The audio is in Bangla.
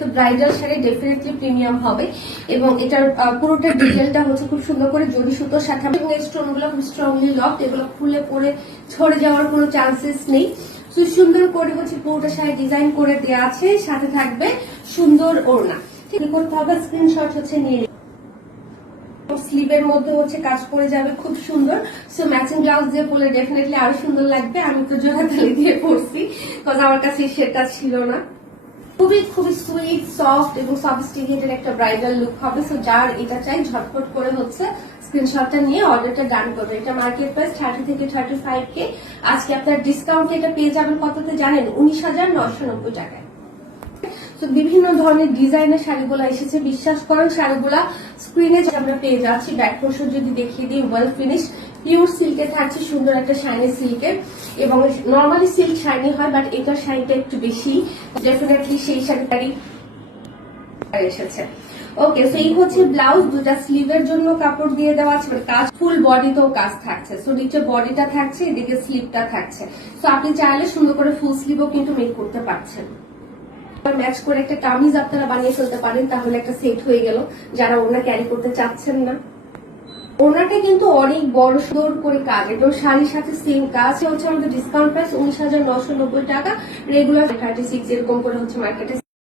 তো ব্রাইডাল শাড়ি ডেফিনেটলি প্রিমিয়াম হবে এবং এটার পুরোটা ডিটেলটা হচ্ছে খুব সুন্দর করে জরি সুতোর সাথে এবং এই স্টোন গুলো খুব স্ট্রংলি লকড, এগুলো খুলে পরে ঝরে যাওয়ার কোনো চান্সেস নেই। তো সুন্দর করে হচ্ছে পুরোটা শাড়ি ডিজাইন করে দেওয়া আছে, সাথে থাকবে সুন্দর ওড়না। ঠিক করতে হবে, স্ক্রিনশট হচ্ছে নিয়ে স্লিভের মধ্যে হচ্ছে কাজ করে যাবে খুব সুন্দর। সো ম্যাচিং ব্লাউজ দিয়ে পরলে ডেফিনেটলি আরো সুন্দর লাগবে। আমি তো জোড়াতালি দিয়ে পরছি বিকজ আমার কাছে সেটা ছিল না। খুবই খুবই সুইট, সফট এবং সফিস্টিকেটেড একটা ব্রাইডাল লুক হবে। সো যার এটা চাই ঝটপট করে হচ্ছে স্ক্রিনশটটা নিয়ে অর্ডারটা ডান করবে। এটা মার্কেট প্রাইস 30 থেকে 35K। আজকে আপনার ডিসকাউন্টে এটা পেয়ে যাবেন কততে জানেন? 19,990 টাকায়। তো বিভিন্ন ধরনের ডিজাইনের শাড়িগুলো এসেছে, বিশ্বাস করেন শাড়িগুলা স্ক্রিনে আমরা পেয়ে যাচ্ছি। ব্যাক পোর্শন যদি দেখিয়ে দিই, ওয়েল ফিনিশ পিওর সিল্কে থাকছে, সুন্দর একটা শাইনি সিল্কের। এবং নর্মালি সিল্ক শাইনি হয়, বাট এটার শাইনটা একটু বেশি। ডেফিনেটলি সেই শাড়িটারই এসেছে। ওকে, সো এই হচ্ছে ব্লাউজ। দুটা স্লিভের জন্য কাপড় দিয়ে দেওয়া আছে, মানে কাজ ফুল বডিতেও কাজ থাকছে। সো নিচে বডিটা থাকছে, এদিকে স্লিভটা থাকছে। সো আপনি চাইলে সুন্দর করে ফুল স্লিভও কিন্তু মেক করতে পারছেন। ম্যাচ করে একটা কামিজ আপনারা বানিয়ে ফেলতে পারেন, তাহলে একটা সেট হয়ে গেল যারা ওনা ক্যারি করতে চাচ্ছেন না। ওনাটা কিন্তু অনেক বড় সুন্দর করে কাজ, একদম শাড়ির সাথে সেম কাজ। হচ্ছে আমাদের ডিসকাউন্ট প্রাইস 19,990 টাকা, রেগুলার 36 এরকম করে হচ্ছে মার্কেটে।